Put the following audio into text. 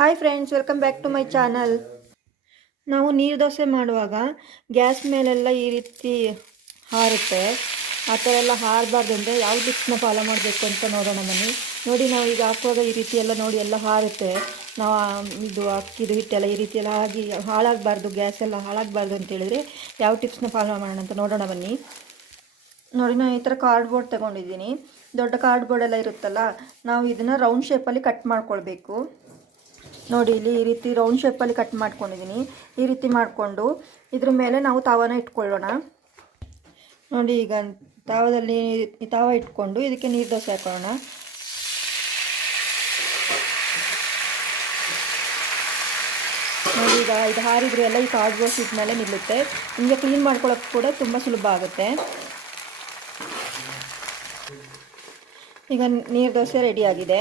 Hi friends, welcome back to my channel. ನಾವು ನೀರು ದೋಸೆ ಮಾಡುವಾಗ ಗ್ಯಾಸ್ ಮೇಲೆಲ್ಲ ಈ ರೀತಿ ಹಾರುತ್ತೆ. ಆ ಥರ ಎಲ್ಲ ಹಾರಬಾರ್ದು ಅಂದರೆ ಯಾವ ಟಿಪ್ಸ್ನ ಫಾಲೋ ಮಾಡಬೇಕು ಅಂತ ನೋಡೋಣ ಬನ್ನಿ. ನೋಡಿ, ನಾವು ಈಗ ಹಾಕುವಾಗ ಈ ರೀತಿ ಎಲ್ಲ ನೋಡಿ ಎಲ್ಲ ಹಾರುತ್ತೆ. ನಾವು ಇದು ಅಕ್ಕಿದು ಹಿಟ್ಟೆಲ್ಲ ಈ ರೀತಿ ಎಲ್ಲ ಆಗಿ ಹಾಳಾಗಬಾರ್ದು, ಗ್ಯಾಸ್ ಎಲ್ಲ ಹಾಳಾಗಬಾರ್ದು ಅಂತೇಳಿದರೆ ಯಾವ ಟಿಪ್ಸ್ನ ಫಾಲೋ ಮಾಡೋಣ ಅಂತ ನೋಡೋಣ ಬನ್ನಿ. ನೋಡಿ, ನಾನು ಈ ಥರ ಕಾರ್ಡ್ಬೋರ್ಡ್ ತೊಗೊಂಡಿದ್ದೀನಿ. ದೊಡ್ಡ ಕಾರ್ಡ್ಬೋರ್ಡ್ ಎಲ್ಲ ಇರುತ್ತಲ್ಲ, ನಾವು ಇದನ್ನು ರೌಂಡ್ ಶೇಪಲ್ಲಿ ಕಟ್ ಮಾಡ್ಕೊಳ್ಬೇಕು. ನೋಡಿ, ಇಲ್ಲಿ ಈ ರೀತಿ ರೌಂಡ್ ಶೇಪಲ್ಲಿ ಕಟ್ ಮಾಡ್ಕೊಂಡಿದ್ದೀನಿ. ಈ ರೀತಿ ಮಾಡಿಕೊಂಡು ಇದ್ರ ಮೇಲೆ ನಾವು ತಾವನ ಇಟ್ಕೊಳ್ಳೋಣ. ನೋಡಿ, ಈಗ ತಾವದಲ್ಲಿ ತಾವ ಇಟ್ಕೊಂಡು ಇದಕ್ಕೆ ನೀರು ದೋಸೆ ಹಾಕೊಳ್ಳೋಣ. ನೋಡಿ, ಈಗ ಇದು ಹಾರಿದ್ರೆ ಎಲ್ಲ ಈ ಕಾರ್ಡ್ಬೋರ್ಡ್ ಶೀಟ್ ಮೇಲೆ ನಿಲ್ಲುತ್ತೆ. ನಿಮಗೆ ಕ್ಲೀನ್ ಮಾಡ್ಕೊಳ್ಳೋಕೆ ಕೂಡ ತುಂಬ ಸುಲಭ ಆಗುತ್ತೆ. ಈಗ ನೀರು ದೋಸೆ ರೆಡಿ ಆಗಿದೆ.